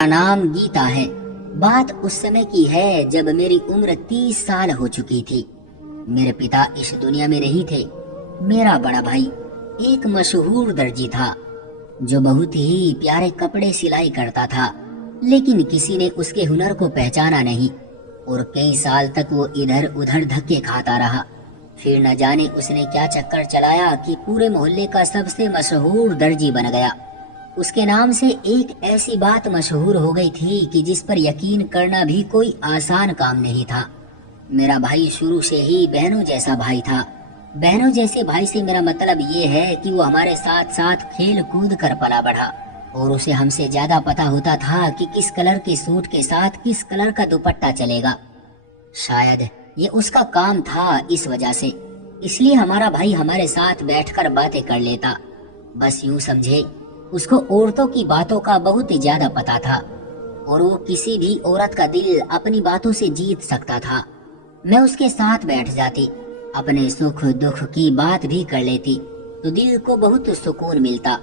नाम गीता है। बात उस समय की है जब मेरी उम्र 30 साल हो चुकी थी। मेरे पिता इस दुनिया में नहीं थे। मेरा बड़ा भाई एक मशहूर दर्जी था जो बहुत ही प्यारे कपड़े सिलाई करता था, लेकिन किसी ने उसके हुनर को पहचाना नहीं और कई साल तक वो इधर उधर धक्के खाता रहा। फिर न जाने उसने क्या चक्कर चलाया कि पूरे मोहल्ले का सबसे मशहूर दर्जी बन गया। उसके नाम से एक ऐसी बात मशहूर हो गई थी कि जिस पर यकीन करना भी कोई आसान काम नहीं था। मेरा भाई शुरू से ही बहनों जैसा भाई था। बहनों जैसे भाई से मेरा मतलब ये है कि वो हमारे साथ साथ खेल कूद कर पला बढ़ा और उसे हमसे ज्यादा पता होता था कि किस कलर के सूट के साथ किस कलर का दुपट्टा चलेगा। शायद ये उसका काम था, इस वजह से इसलिए हमारा भाई हमारे साथ बैठकर बातें कर लेता। बस यूं समझे उसको औरतों की बातों का बहुत ज्यादा पता था और वो किसी भी औरत का दिल अपनी बातों से जीत सकता था। मैं उसके साथ बैठ जाती, अपने सुख दुख की बात भी कर लेती तो दिल को बहुत सुकून मिलता।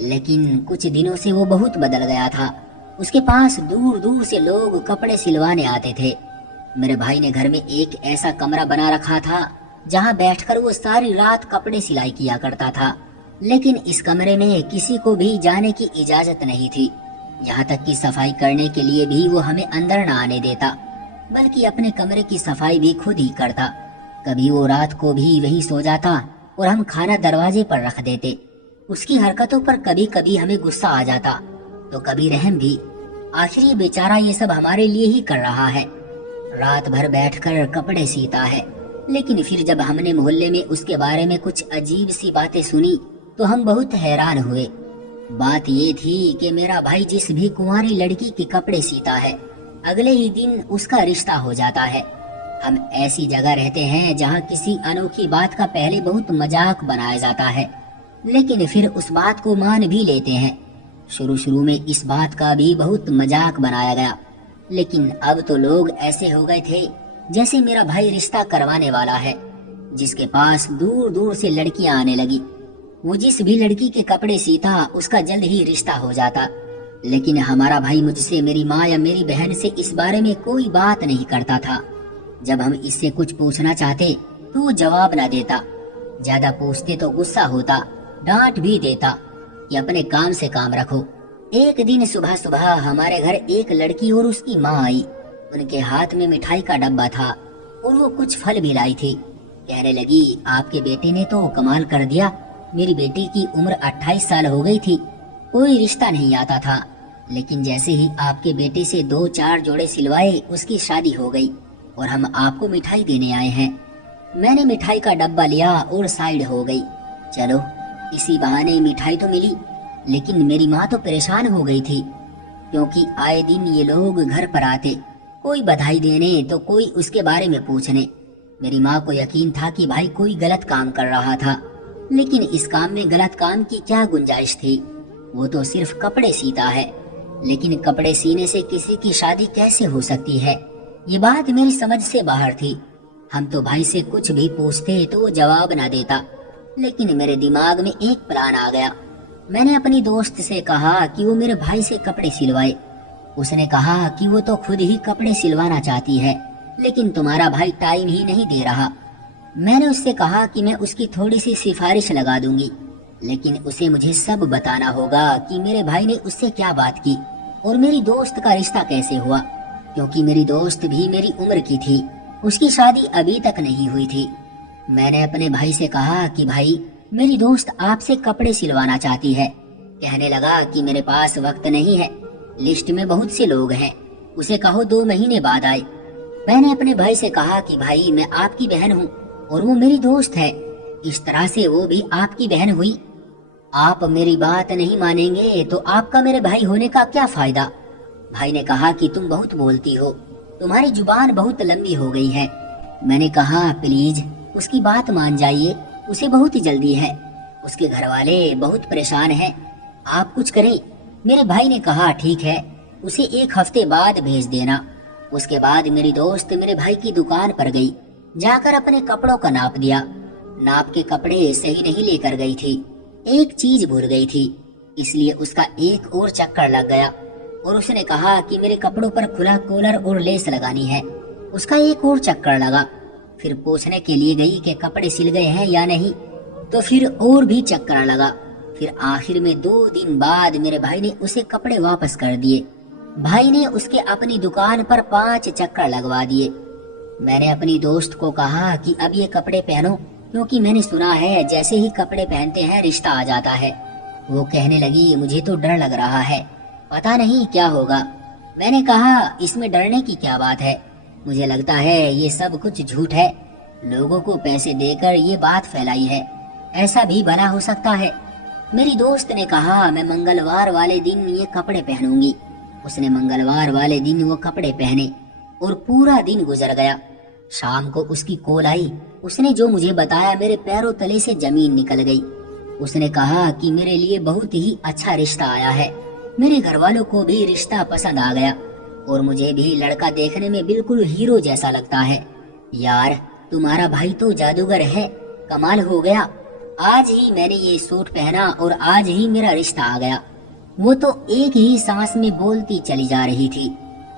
लेकिन कुछ दिनों से वो बहुत बदल गया था। उसके पास दूर दूर से लोग कपड़े सिलवाने आते थे। मेरे भाई ने घर में एक ऐसा कमरा बना रखा था जहाँ बैठकर वो सारी रात कपड़े सिलाई किया करता था, लेकिन इस कमरे में किसी को भी जाने की इजाजत नहीं थी। यहाँ तक कि सफाई करने के लिए भी वो हमें अंदर न आने देता, बल्कि अपने कमरे की सफाई भी खुद ही करता। कभी वो रात को भी वहीं सो जाता और हम खाना दरवाजे पर रख देते। उसकी हरकतों पर कभी कभी हमें गुस्सा आ जाता तो कभी रहम भी। आखिर ये बेचारा ये सब हमारे लिए ही कर रहा है, रात भर बैठकर कपड़े सीता है। लेकिन फिर जब हमने मोहल्ले में उसके बारे में कुछ अजीब सी बातें सुनी तो हम बहुत हैरान हुए। बात ये थी कि मेरा भाई जिस भी कुंवारी लड़की के कपड़े सीता है, अगले ही दिन उसका रिश्ता हो जाता है। हम ऐसी जगह रहते हैं जहाँ किसी अनोखी बात का पहले बहुत मजाक बनाया जाता है, लेकिन फिर उस बात को मान भी लेते हैं। शुरू में इस बात का भी बहुत मजाक बनाया गया, लेकिन अब तो लोग ऐसे हो गए थे जैसे मेरा भाई रिश्ता करवाने वाला है, जिसके पास दूर दूर से लड़कियां आने लगी। वो जिस भी लड़की के कपड़े सीता उसका जल्द ही रिश्ता हो जाता। लेकिन हमारा भाई मुझसे, मेरी माँ या मेरी बहन से इस बारे में कोई बात नहीं करता था। जब हम इससे कुछ पूछना चाहते तो वो जवाब न देता, ज्यादा पूछते तो गुस्सा होता, डांट भी देता कि अपने काम से काम रखो। एक दिन सुबह सुबह हमारे घर एक लड़की और उसकी माँ आई। उनके हाथ में मिठाई का डब्बा था और वो कुछ फल भी लाई थी। कहने लगी, आपके बेटे ने तो कमाल कर दिया। मेरी बेटी की उम्र 28 साल हो गई थी, कोई रिश्ता नहीं आता था, लेकिन जैसे ही आपके बेटे से 2-4 जोड़े सिलवाए उसकी शादी हो गई और हम आपको मिठाई देने आए हैं। मैंने मिठाई का डब्बा लिया और साइड हो गई। चलो इसी बहाने मिठाई तो मिली, लेकिन मेरी माँ तो परेशान हो गई थी, क्योंकि आए दिन ये लोग घर पर आते, कोई बधाई देने तो कोई उसके बारे में पूछने। मेरी माँ को यकीन था कि भाई कोई गलत काम कर रहा था, लेकिन इस काम में गलत काम की क्या गुंजाइश थी। वो तो सिर्फ कपड़े सीता है, लेकिन कपड़े सीने से किसी की शादी कैसे हो सकती है, ये बात मेरी समझ से बाहर थी। हम तो भाई से कुछ भी पूछते तो वो जवाब ना देता, लेकिन मेरे दिमाग में एक प्लान आ गया। मैंने अपनी दोस्त से कहा कि वो मेरे भाई से कपड़े सिलवाए। उसने कहा कि वो तो खुद ही कपड़े सिलवाना चाहती है, लेकिन तुम्हारा भाई टाइम ही नहीं दे रहा। मैंने उससे कहा कि मैं उसकी थोड़ी सी सिफारिश लगा दूंगी, लेकिन उसे मुझे सब बताना होगा कि मेरे भाई ने उससे क्या बात की और मेरी दोस्त का रिश्ता कैसे हुआ, क्योंकि मेरी दोस्त भी मेरी उम्र की थी, उसकी शादी अभी तक नहीं हुई थी। मैंने अपने भाई से कहा कि भाई मेरी दोस्त आपसे कपड़े सिलवाना चाहती है। कहने लगा कि मेरे पास वक्त नहीं है, लिस्ट में बहुत से लोग हैं, उसे कहो 2 महीने बाद आए। मैंने अपने भाई से कहा कि भाई मैं आपकी बहन हूँ और वो मेरी दोस्त है, इस तरह से वो भी आपकी बहन हुई। आप मेरी बात नहीं मानेंगे तो आपका मेरे भाई होने का क्या फायदा। भाई ने कहा कि तुम बहुत बोलती हो, तुम्हारी जुबान बहुत लंबी हो गई है। मैंने कहा प्लीज उसकी बात मान जाइए, उसे बहुत ही जल्दी है, उसके घर वाले बहुत परेशान हैं, आप कुछ करें। मेरे भाई ने कहा ठीक है, उसे 1 हफ्ते बाद भेज देना। उसके बाद मेरी दोस्त मेरे भाई की दुकान पर गई, जाकर अपने कपड़ों का नाप दिया। नाप के कपड़े सही नहीं लेकर गई थी, एक चीज भूल गई थी, इसलिए उसका एक और चक्कर लग गया। और उसने कहा कि मेरे कपड़ों पर खुला कॉलर और लेस लगानी है। उसका एक और चक्कर लगा। फिर पूछने के लिए गई कि कपड़े सिल गए हैं या नहीं, तो फिर और भी चक्कर लगा। फिर आखिर में 2 दिन बाद मेरे भाई ने उसे कपड़े वापस कर दिए। भाई ने उसके अपनी दुकान पर 5 चक्कर लगवा दिए। मैंने अपनी दोस्त को कहा कि अब ये कपड़े पहनो, क्योंकि मैंने सुना है जैसे ही कपड़े पहनते हैं रिश्ता आ जाता है। वो कहने लगी मुझे तो डर लग रहा है, पता नहीं क्या होगा। मैंने कहा इसमें डरने की क्या बात है, मुझे लगता है ये सब कुछ झूठ है। लोगों को पैसे देकर ये बात फैलाई है, ऐसा भी भला हो सकता है। मेरी दोस्त ने कहा मैं मंगलवार वाले दिन ये कपड़े पहनूंगी। उसने मंगलवार वाले दिन वो कपड़े पहने और पूरा दिन गुजर गया। शाम को उसकी कॉल आई। उसने जो मुझे बताया मेरे पैरों तले से जमीन निकल गई। उसने कहा कि मेरे लिए बहुत ही अच्छा रिश्ता आया है। मेरे घर वालों को भी रिश्ता पसंद आ गया और मुझे भी लड़का देखने में बिल्कुल हीरो जैसा लगता है। यार तुम्हारा भाई तो जादूगर है, कमाल हो गया। आज ही मैंने ये सूट पहना और आज ही मेरा रिश्ता आ गया। वो तो एक ही सांस में बोलती चली जा रही थी।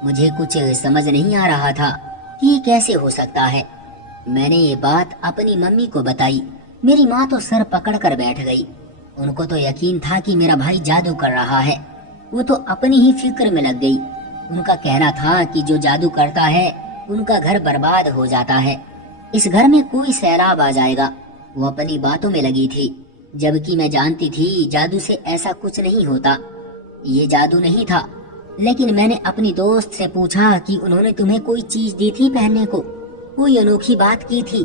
मुझे कुछ समझ नहीं आ रहा था कि ये कैसे हो सकता है। मैंने ये बात अपनी मम्मी को बताई। मेरी माँ तो सर पकड़ कर बैठ गई। उनको तो यकीन था कि मेरा भाई जादू कर रहा है। वो तो अपनी ही फिक्र में लग गई। उनका कहना था कि जो जादू करता है उनका घर बर्बाद हो जाता है, इस घर में कोई सैलाब आ जाएगा। वो अपनी बातों में लगी थी, जबकि मैं जानती थी जादू से ऐसा कुछ नहीं होता। ये जादू नहीं था। लेकिन मैंने अपनी दोस्त से पूछा कि उन्होंने तुम्हें कोई चीज दी थी पहनने को, कोई अनोखी बात की थी,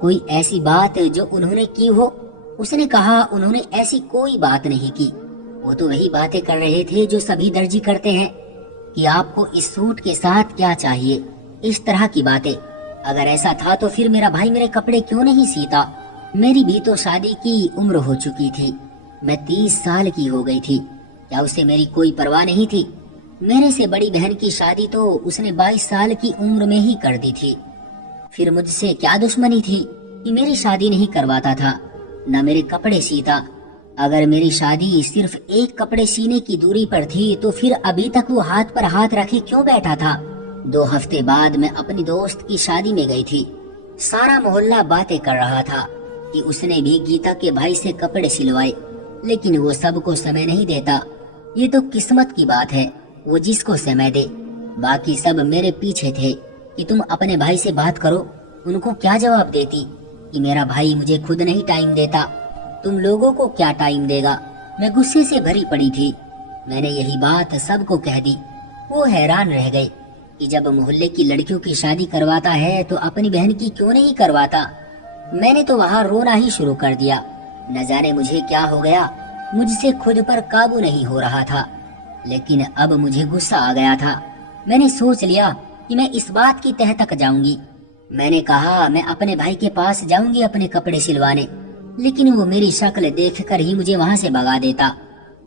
कोई ऐसी बात जो उन्होंने की हो। उसने कहा उन्होंने ऐसी कोई बात नहीं की। वो तो वही बातें कर रहे थे जो सभी दर्जी करते हैं कि आपको इस सूट के साथ क्या चाहिए, इस तरह की बातें। अगर ऐसा था तो फिर मेरा भाई मेरे कपड़े क्यों नहीं सीता। मेरी भी तो शादी की उम्र हो चुकी थी। मैं 30 साल की हो गई थी। क्या उसे मेरी कोई परवाह नहीं थी? मेरे से बड़ी बहन की शादी तो उसने 22 साल की उम्र में ही कर दी थी। फिर मुझसे क्या दुश्मनी थी कि मेरी शादी नहीं करवाता था, न मेरे कपड़े सीता। अगर मेरी शादी सिर्फ एक कपड़े सीने की दूरी पर थी तो फिर अभी तक वो हाथ पर हाथ रखे क्यों बैठा था। 2 हफ्ते बाद मैं अपनी दोस्त की शादी में गई थी। सारा मोहल्ला बातें कर रहा था कि उसने भी गीता के भाई से कपड़े सिलवाए, लेकिन वो सबको समय नहीं देता। ये तो किस्मत की बात है, वो जिसको समय दे। बाकी सब मेरे पीछे थे कि तुम अपने भाई से बात करो। उनको क्या जवाब देती कि मेरा भाई मुझे खुद नहीं टाइम देता, तुम लोगों को क्या टाइम देगा। मैं गुस्से से भरी पड़ी थी। मैंने यही बात सबको कह दी। वो हैरान रह गए कि जब मोहल्ले की लड़कियों की शादी करवाता है तो अपनी बहन की क्यों नहीं करवाता। मैंने तो वहाँ रोना ही शुरू कर दिया। न जाने मुझे क्या हो गया, मुझसे खुद पर काबू नहीं हो रहा था। लेकिन अब मुझे गुस्सा आ गया था। मैंने सोच लिया कि मैं इस बात की तह तक जाऊंगी। मैंने कहा मैं अपने भाई के पास जाऊंगी अपने कपड़े सिलवाने, लेकिन वो मेरी शक्ल देखकर ही मुझे वहाँ से भगा देता।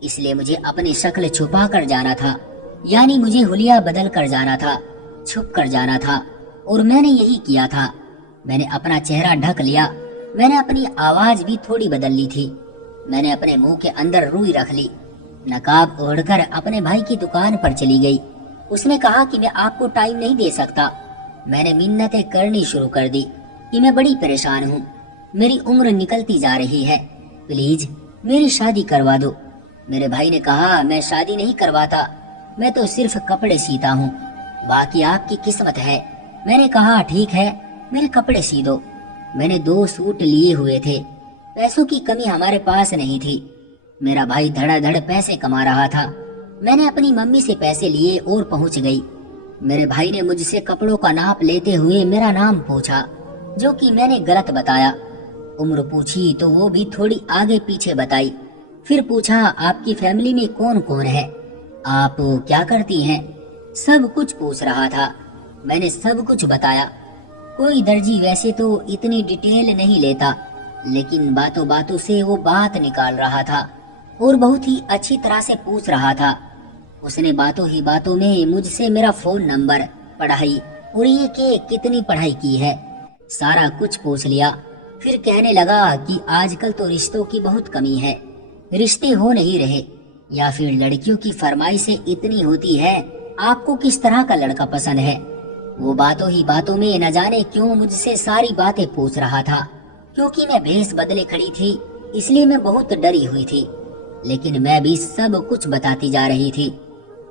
इसलिए मुझे अपनी शक्ल छुपा कर जाना था, यानी मुझे हुलिया बदल कर जाना था, छुप कर जाना था। और मैंने यही किया था। मैंने अपना चेहरा ढक लिया। मैंने अपनी आवाज भी थोड़ी बदल ली थी। मैंने अपने मुंह के अंदर रुई रख ली। नकाब ओढ़कर अपने भाई की दुकान पर चली गई। उसने कहा कि मैं आपको टाइम नहीं दे सकता। मैंने मिन्नतें करनी शुरू कर दी कि मैं बड़ी परेशान हूँ, मेरी उम्र निकलती जा रही है, प्लीज मेरी शादी करवा दो। मेरे भाई ने कहा मैं शादी नहीं करवाता, मैं तो सिर्फ कपड़े सीता हूँ, बाकी आपकी किस्मत है। मैंने कहा ठीक है, मेरे कपड़े सी दो। मैंने 2 सूट लिए हुए थे। पैसों की कमी हमारे पास नहीं थी। मेरा भाई धड़ाधड़ पैसे कमा रहा था। मैंने अपनी मम्मी से पैसे लिए और पहुंच गई। मेरे भाई ने मुझसे कपड़ों का नाप लेते हुए मेरा नाम पूछा, जो कि मैंने गलत बताया। उम्र पूछी तो वो भी थोड़ी आगे पीछे बताई। फिर पूछा आपकी फैमिली में कौन कौन है, आप क्या करती हैं, सब कुछ पूछ रहा था। मैंने सब कुछ बताया। कोई दर्जी वैसे तो इतनी डिटेल नहीं लेता, लेकिन बातों बातों से वो बात निकाल रहा था और बहुत ही अच्छी तरह से पूछ रहा था। उसने बातों ही बातों में मुझसे मेरा फोन नंबर, पढ़ाई और ये कि कितनी पढ़ाई की है, सारा कुछ पूछ लिया। फिर कहने लगा कि आजकल तो रिश्तों की बहुत कमी है, रिश्ते हो नहीं रहे, یا پھر لڑکیوں کی فرمائشیں اتنی ہوتی ہے، آپ کو کس طرح کا لڑکا پسند ہے؟ وہ باتوں ہی باتوں میں نہ جانے کیوں مجھ سے ساری باتیں پوچھ رہا تھا۔ کیونکہ میں بھیس بدلے کھڑی تھی اس لیے میں بہت ڈری ہوئی تھی، لیکن میں بھی سب کچھ بتاتی جا رہی تھی۔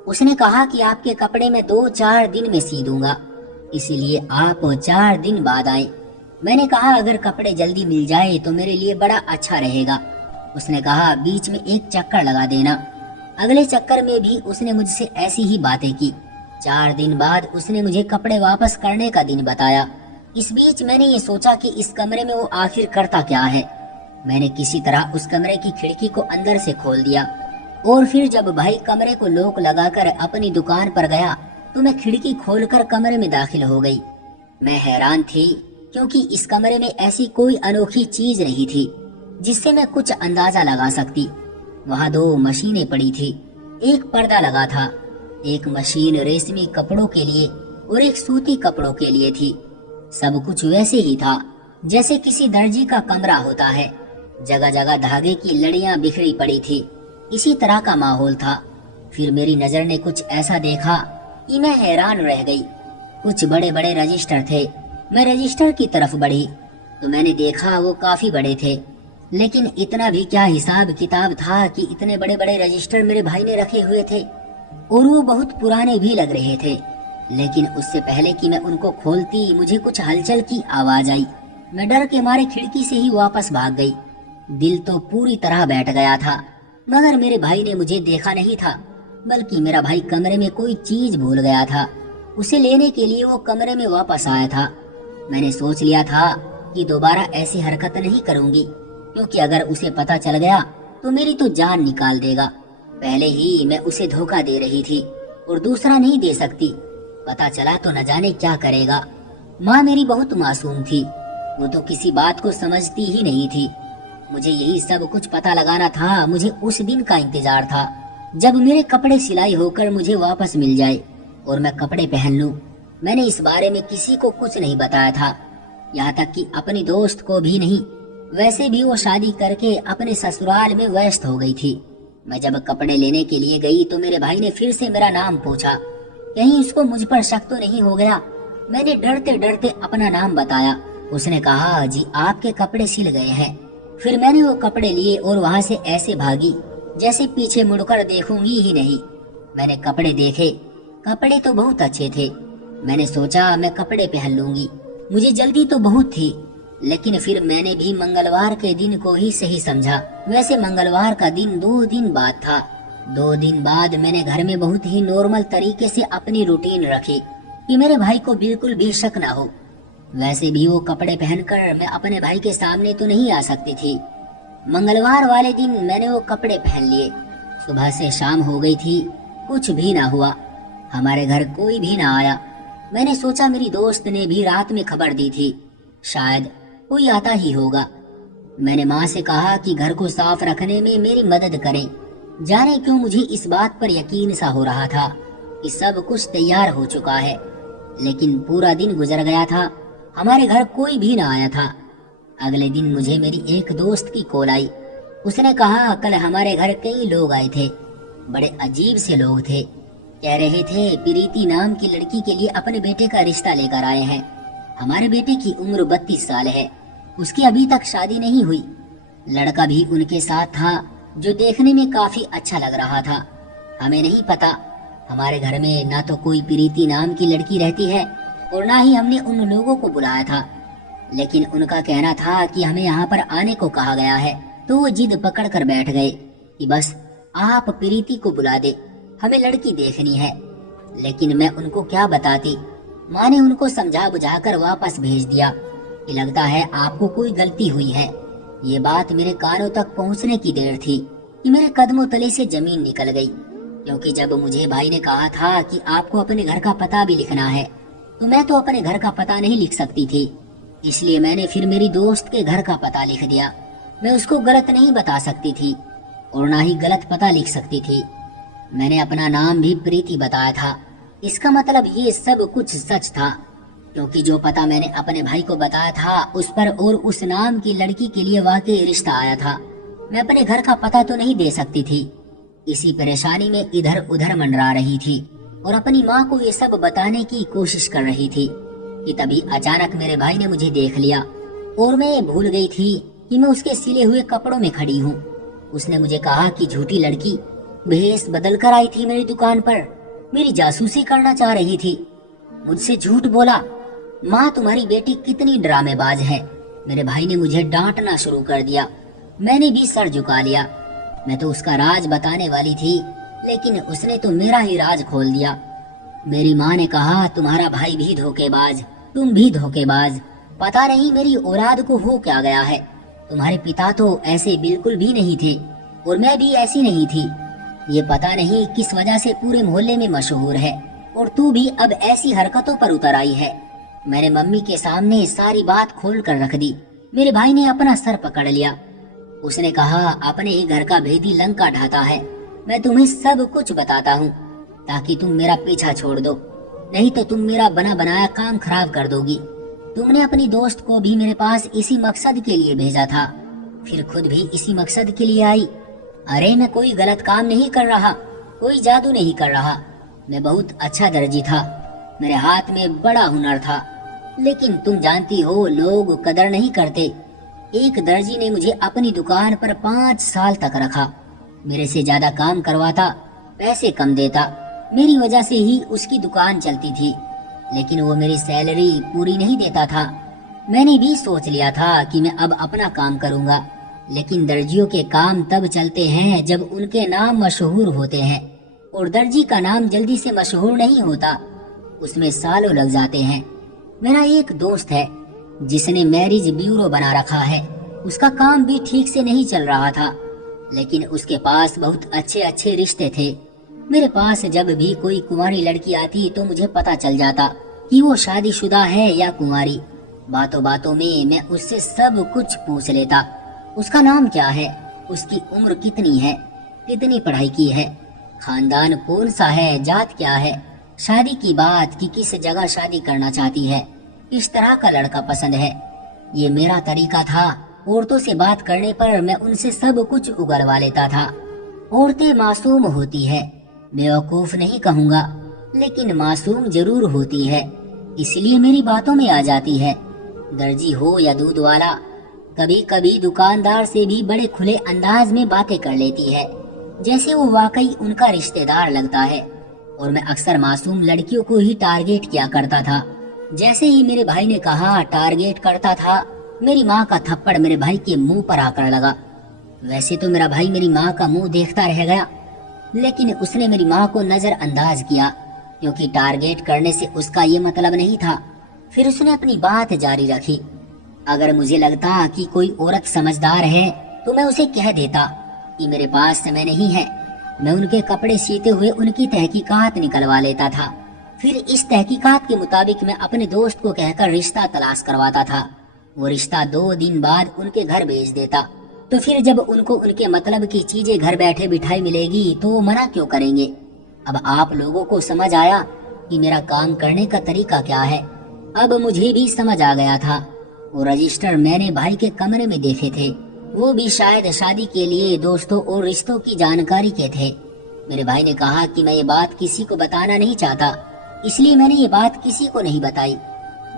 اس نے کہا کہ آپ کے کپڑے میں 2-4 دن میں سی دوں گا، اسی لیے آپ 4 دن بعد آئے۔ میں نے کہا اگر کپڑے جلدی مل جائے تو میرے لیے بڑا اچھا رہے گا۔ اس نے کہا بیچ میں ایک چکر لگا دینا۔ اگلے چکر میں بھی اس نے مجھ سے ایسی ہی باتیں کی۔ 4 دن بعد اس نے مجھے کپڑے واپس کرنے کا دن بتایا۔ اس بیچ میں نے یہ سوچا کہ اس کمرے میں وہ آخر کرتا کیا ہے۔ میں نے کسی طرح اس کمرے کی کھڑکی کو اندر سے کھول دیا، اور پھر جب بھائی کمرے کو لوک لگا کر اپنی دکان پر گیا تو میں کھڑکی کھول کر کمرے میں داخل ہو گئی۔ میں حیران تھی کیونکہ اس کمرے میں ایسی کوئی انوکھی چیز نہیں تھی جس سے میں کچھ اندازہ لگا سکتی۔ وہاں 2 مشینیں پڑی تھی، ایک پردہ لگا تھا، ایک مشین ریشمی کپڑوں کے لیے اور ایک سوتی کپڑوں کے لیے تھی۔ سب کچھ ویسے ہی تھا جیسے کسی درجی کا کمرہ ہوتا ہے، جگہ جگہ دھاگے کی لڑیاں بکھری پڑی تھی، اسی طرح کا ماحول تھا۔ پھر میری نظر نے کچھ ایسا دیکھا کہ میں حیران رہ گئی۔ کچھ بڑے بڑے رجسٹر تھے۔ میں رجسٹر کی طرف بڑھی تو میں نے دیکھا وہ کافی بڑے تھے، لیکن اتنا بھی کیا حساب کتاب تھا کہ اتنے بڑے بڑے رجسٹر میرے بھائی نے رکھے ہوئے تھے، اور وہ بہت پرانے بھی لگ رہے تھے۔ لیکن اس سے پہلے کہ میں ان کو کھولتی مجھے کچھ ہلچل کی آواز آئی۔ میں ڈر کے مارے کھڑکی سے ہی واپس بھاگ گئی۔ دل تو پوری طرح بیٹھ گیا تھا، مگر میرے بھائی نے مجھے دیکھا نہیں تھا، بلکہ میرا بھائی کمرے میں کوئی چیز بھول گیا تھا۔ اسے لینے کے لیے وہ کمرے میں واپس آیا تھا۔ میں نے سوچ لیا تھا کہ دوبارہ ایسی حرکت نہیں کروں گی، کیونکہ اگر اسے پتا چل گیا تو میری تو جان نکال دے گا۔ پہلے ہی میں اسے دھوکہ دے رہی تھی اور دوسرا نہیں دے سکتی، پتا چلا تو نہ جانے کیا کرے گا۔ ماں میری بہت معصوم تھی، وہ تو کسی بات کو سمجھتی ہی نہیں تھی۔ مجھے یہی سب کچھ پتا لگانا تھا، مجھے اس دن کا انتظار تھا جب میرے کپڑے سلائی ہو کر مجھے واپس مل جائے اور میں کپڑے پہن لوں۔ میں نے اس بارے میں کسی کو کچھ نہیں بتایا تھا، یہاں تک کہ اپنی دوست کو بھی نہیں۔ ویسے بھی وہ شادی کر کے اپنے سسرال میں ویست ہو گئی تھی۔ میں جب کپڑے لینے کے لیے گئی تو میرے بھائی نے پھر سے میرا نام پوچھا، کہیں اس کو مجھ پر شک تو نہیں ہو گیا۔ میں نے ڈرتے ڈرتے اپنا نام بتایا۔ اس نے کہا جی آپ کے کپڑے سل گئے ہیں۔ پھر میں نے وہ کپڑے لیے اور وہاں سے ایسے بھاگی جیسے پیچھے مڑ کر دیکھوں گی ہی نہیں۔ میں نے کپڑے دیکھے، کپڑے تو بہت اچھے تھے۔ میں نے سوچا میں کپڑے پہن لوں گی، مجھے جلدی تو بہت تھی، لیکن پھر میں نے بھی منگلوار کے دن کو ہی صحیح سمجھا۔ ویسے منگلوار کا دن 2 دن بعد تھا۔ 2 دن بعد میں نے گھر میں بہت ہی نارمل طریقے سے اپنی روٹین رکھی کہ میرے بھائی کو بالکل بھی شک نہ ہو۔ ویسے بھی وہ کپڑے پہن کر میں اپنے بھائی کے سامنے تو نہیں آ سکتی تھی۔ منگلوار والے دن میں نے وہ کپڑے پہن لیے۔ صبح سے شام ہو گئی تھی، کچھ بھی نہ ہوا، ہمارے گھر کوئی بھی نہ آیا۔ میں نے سوچا میری دوست نے بھی رات میں خبر دی تھی، شاید کوئی آتا ہی ہوگا۔ میں نے ماں سے کہا کہ گھر کو صاف رکھنے میں میری مدد کریں۔ جانے کیوں مجھے اس بات پر یقین سا ہو رہا تھا کہ سب کچھ تیار ہو چکا ہے، لیکن پورا دن گزر گیا تھا، ہمارے گھر کوئی بھی نہ آیا تھا۔ اگلے دن مجھے میری ایک دوست کی کال آئی۔ اس نے کہا کل ہمارے گھر کئی لوگ آئے تھے، بڑے عجیب سے لوگ تھے، کہہ رہے تھے پریتی نام کی لڑکی کے لیے اپنے بیٹے کا رشتہ لے کر آئے ہیں۔ ہمارے بیٹے کی عمر 32 سال ہے، اس کی ابھی تک شادی نہیں ہوئی۔ لڑکا بھی ان کے ساتھ تھا جو دیکھنے میں کافی اچھا لگ رہا تھا۔ ہمیں نہیں پتا، ہمارے گھر میں نہ تو کوئی پریتی نام کی لڑکی رہتی ہے اور نہ ہی ہم نے ان لوگوں کو بلایا تھا، لیکن ان کا کہنا تھا کہ ہمیں یہاں پر آنے کو کہا گیا ہے، تو وہ ضد پکڑ کر بیٹھ گئے کہ بس آپ پریتی کو بلا دے، ہمیں لڑکی دیکھنی ہے۔ لیکن میں ان کو کیا بتاتی؟ ماں نے ان کو سمجھا بجھا کر واپس بھیج دیا کہ لگتا ہے آپ کو کوئی غلطی ہوئی ہے۔ یہ بات میرے کانوں تک پہنچنے کی دیر تھی کہ میرے قدموں تلے سے زمین نکل گئی، کیونکہ جب مجھے بھائی نے کہا تھا کہ آپ کو اپنے گھر کا پتہ بھی لکھنا ہے، تو میں تو اپنے گھر کا پتہ نہیں لکھ سکتی تھی، اس لیے میں نے پھر میری دوست کے گھر کا پتہ لکھ دیا۔ میں اس کو غلط نہیں بتا سکتی تھی اور نہ ہی غلط پتہ لکھ سکتی تھی۔ میں نے اپنا نام بھی پریتی بتایا تھا۔ اس کا مطلب یہ سب کچھ سچ تھا، کیونکہ جو پتہ میں نے اپنے بھائی کو بتایا تھا اس پر اور اس نام کی لڑکی کے لیے واقعی رشتہ آیا تھا۔ میں اپنے گھر کا پتہ تو نہیں دے سکتی تھی، इसी परेशानी में इधर उधर मंडरा रही थी और अपनी माँ को ये सब बताने की कोशिश कर रही थी कि तभी अचानक मेरे भाई ने मुझे देख लिया और मैं भूल गई थी कि मैं उसके सिले हुए कपड़ों में खड़ी हूँ। उसने मुझे कहा कि झूठी लड़की भेष बदल कर आई थी मेरी दुकान पर, मेरी जासूसी करना चाह रही थी। मुझसे झूठ बोला। माँ, तुम्हारी बेटी कितनी ड्रामेबाज है। मेरे भाई ने मुझे डांटना शुरू कर दिया। मैंने भी सर झुका लिया। मैं तो उसका राज बताने वाली थी, लेकिन उसने तो मेरा ही राज खोल दिया। मेरी माँ ने कहा, तुम्हारा भाई भी धोखेबाज, तुम भी धोखेबाज। पता नहीं मेरी औलाद को हो क्या गया है। तुम्हारे पिता तो ऐसे बिल्कुल भी नहीं थे और मैं भी ऐसी नहीं थी। ये पता नहीं किस वजह से पूरे मोहल्ले में मशहूर है और तू भी अब ऐसी हरकतों पर उतर आई है। मैंने मम्मी के सामने सारी बात खोल कर रख दी। मेरे भाई ने अपना सर पकड़ लिया। उसने कहा, अपने ही घर का भेदी लंका ढाता है। मैं तुम्हें सब कुछ बताता हूँ ताकि तुम मेरा पीछा छोड़ दो, नहीं तो तुम मेरा बना बनाया काम खराब कर दोगी। तुमने अपनी दोस्त को भी मेरे पास इसी मकसद के लिए भेजा था, फिर खुद भी इसी मकसद के लिए आई। अरे मैं कोई गलत काम नहीं कर रहा, कोई जादू नहीं कर रहा। मैं बहुत अच्छा दर्जी था, मेरे हाथ में बड़ा हुनर था, लेकिन तुम जानती हो लोग कदर नहीं करते। एक दर्जी ने मुझे अपनी दुकान पर 5 साल तक रखा, मेरे से ज्यादा काम करवाता, पैसे कम देता। मेरी वजह से ही उसकी दुकान चलती थी, लेकिन वो मेरी सैलरी पूरी नहीं देता था। मैंने भी सोच लिया था कि मैं अब अपना काम करूंगा, लेकिन दर्जियों के काम तब चलते हैं जब उनके नाम मशहूर होते हैं, और दर्जी का नाम जल्दी से मशहूर नहीं होता, उसमें सालों लग जाते हैं। मेरा एक दोस्त है जिसने मैरिज ब्यूरो बना रखा है। उसका काम भी ठीक से नहीं चल रहा था, लेकिन उसके पास बहुत अच्छे अच्छे रिश्ते थे। मेरे पास जब भी कोई कुंवारी लड़की आती तो मुझे पता चल जाता कि वो शादीशुदा है या कुंवारी। बातों बातों में मैं उससे सब कुछ पूछ लेता। उसका नाम क्या है, उसकी उम्र कितनी है, कितनी पढ़ाई की है, खानदान कौन सा है, जात क्या है, शादी की बात कि किस जगह शादी करना चाहती है, किस तरह का लड़का पसंद है। ये मेरा तरीका था। औरतों से बात करने पर मैं उनसे सब कुछ उगलवा लेता था। औरतें मासूम होती है, बेवकूफ नहीं कहूँगा, लेकिन मासूम जरूर होती है, इसलिए मेरी बातों में आ जाती है। दर्जी हो या दूध वाला, कभी कभी दुकानदार से भी बड़े खुले अंदाज में बातें कर लेती है, जैसे वो वाकई उनका रिश्तेदार लगता है। और मैं अक्सर मासूम लड़कियों को ही टारगेट किया करता था। जैसे ही मेरे भाई ने कहा टारगेट करता था, मेरी माँ का थप्पड़ मेरे भाई के मुंह पर आकर लगा। वैसे तो मेरा भाई मेरी माँ का मुंह देखता रह गया, लेकिन उसने मेरी माँ को नजरअंदाज किया, क्योंकि टारगेट करने से उसका ये मतलब नहीं था। फिर उसने अपनी बात जारी रखी। अगर मुझे लगता कि कोई औरत समझदार है तो मैं उसे कह देता कि मेरे पास समय नहीं है। मैं उनके कपड़े सीते हुए उनकी तहकीकात निकलवा लेता था। फिर इस तहकीकात के मुताबिक मैं अपने दोस्त को कहकर रिश्ता तलाश करवाता था। वो रिश्ता 2 दिन बाद उनके घर भेज देता। तो फिर जब उनको उनके मतलब की चीजें घर बैठे बिठाई मिलेगी तो वो मना क्यों करेंगे। अब आप लोगों को समझ आया कि मेरा काम करने का तरीका क्या है। अब मुझे भी समझ आ गया था। वो रजिस्टर मैंने भाई के कमरे में देखे थे, वो भी शायद शादी के लिए दोस्तों और रिश्तों की जानकारी के थे। मेरे भाई ने कहा कि मैं ये बात किसी को बताना नहीं चाहता, इसलिए मैंने ये बात किसी को नहीं बताई,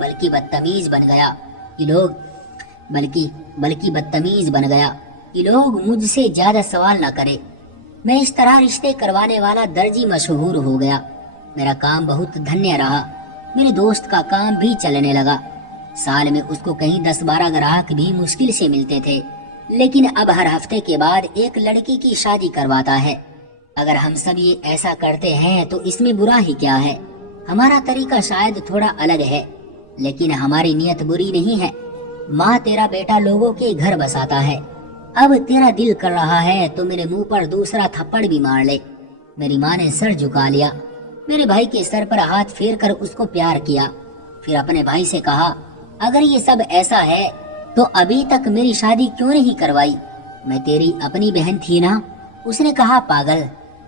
बल्कि बदतमीज बन गया कि लोग मुझसे ज्यादा सवाल ना करें। मैं इस तरह रिश्ते करवाने वाला दर्जी मशहूर हो गया। मेरा काम बहुत धन्य रहा। मेरे दोस्त का काम भी चलने लगा। साल में उसको कहीं 10-12 ग्राहक भी मुश्किल से मिलते थे, लेकिन अब हर हफ्ते के बाद एक लड़की की शादी करवाता है। अगर हम सब ये ऐसा करते हैं तो इसमें बुरा ही क्या है। हमारा तरीका शायद थोड़ा अलग है, लेकिन हमारी नीयत बुरी नहीं है। माँ, तेरा बेटा लोगों के घर बसाता है। अब तेरा दिल कर रहा है तो मेरे मुंह पर दूसरा थप्पड़ भी मार ले। मेरी माँ ने सर झुका लिया। मेरे भाई के सर पर हाथ फेर कर उसको प्यार किया। फिर अपने भाई से कहा, अगर ये सब ऐसा है तो अभी तक मेरी शादी क्यों नहीं करवाई। मैं तेरी अपनी बहन थी ना। उसने कहा, पागल,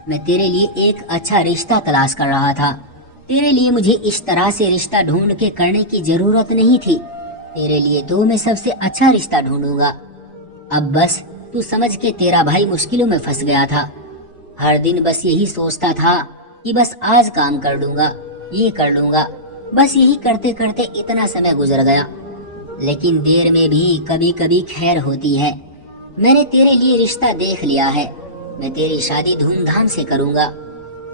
मैं तेरे लिए एक अच्छा रिश्ता तलाश कर रहा था। तेरे लिए मुझे इस तरह से रिश्ता ढूंढ के करने की जरूरत नहीं थी। तेरे लिए तो मैं सबसे अच्छा रिश्ता ढूंढूंगा। अब बस तू समझ के तेरा भाई मुश्किलों में फंस गया था। हर दिन बस यही सोचता था कि बस आज काम कर लूंगा, ये कर लूंगा। बस यही करते करते इतना समय गुजर गया। लेकिन देर में भी कभी कभी खैर होती है। मैंने तेरे लिए रिश्ता देख लिया है। मैं तेरी शादी धूमधाम से करूंगा।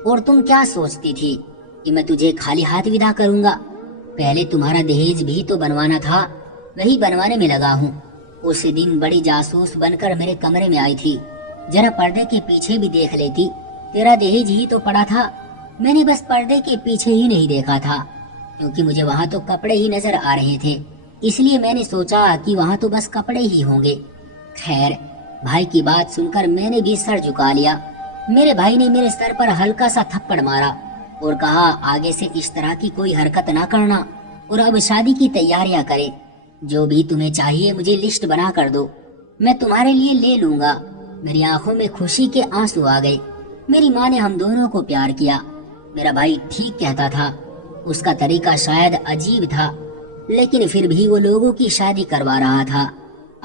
और तुम क्या सोचती थी कि मैं तुझे खाली हाथ विदा करूंगा? पहले तुम्हारा दहेज भी तो बनवाना था, वही बनवाने में लगा हूँ। उस दिन बड़ी जासूस बनकर मेरे कमरे में आई थी। जरा पर्दे के पीछे भी देख लेती, तेरा दहेज ही तो पड़ा था। मैंने बस पर्दे के पीछे ही नहीं देखा था, क्योंकि मुझे वहाँ तो कपड़े ही नजर आ रहे थे। इसलिए मैंने सोचा कि वहाँ तो बस कपड़े ही होंगे। खैर, भाई की बात सुनकर मैंने भी सर झुका लिया। मेरे भाई ने मेरे सर पर हल्का सा थप्पड़ मारा और कहा, आगे से इस तरह की कोई हरकत ना करना और अब शादी की तैयारियां करे। जो भी तुम्हें चाहिए मुझे लिस्ट बना कर दो, मैं तुम्हारे लिए ले लूंगा। मेरी आंखों में खुशी के आंसू आ गए। मेरी माँ ने हम दोनों को प्यार किया। मेरा भाई ठीक कहता था। उसका तरीका शायद अजीब था, लेकिन फिर भी वो लोगों की शादी करवा रहा था।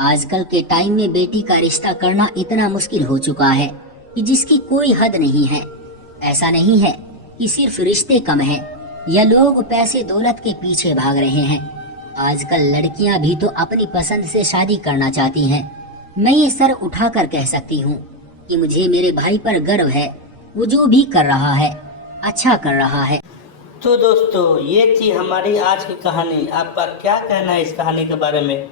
आजकल के टाइम में बेटी का रिश्ता करना इतना मुश्किल हो चुका है कि जिसकी कोई हद नहीं है। ऐसा नहीं है कि सिर्फ रिश्ते कम हैं या लोग पैसे दौलत के पीछे भाग रहे हैं। आजकल लड़कियां भी तो अपनी पसंद से शादी करना चाहती हैं। मैं ये सर उठाकर कह सकती हूँ कि मुझे मेरे भाई पर गर्व है। वो जो भी कर रहा है अच्छा कर रहा है। तो दोस्तों, ये थी हमारी आज की कहानी। आपका क्या कहना है इस कहानी के बारे में?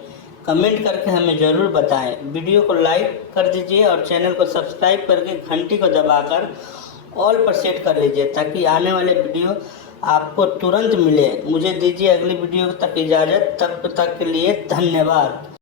कमेंट करके हमें ज़रूर बताएं। वीडियो को लाइक कर दीजिए और चैनल को सब्सक्राइब करके घंटी को दबाकर ऑल पर सेट कर लीजिए, ताकि आने वाले वीडियो आपको तुरंत मिले। मुझे दीजिए अगली वीडियो तक इजाज़त। तब तक के लिए धन्यवाद।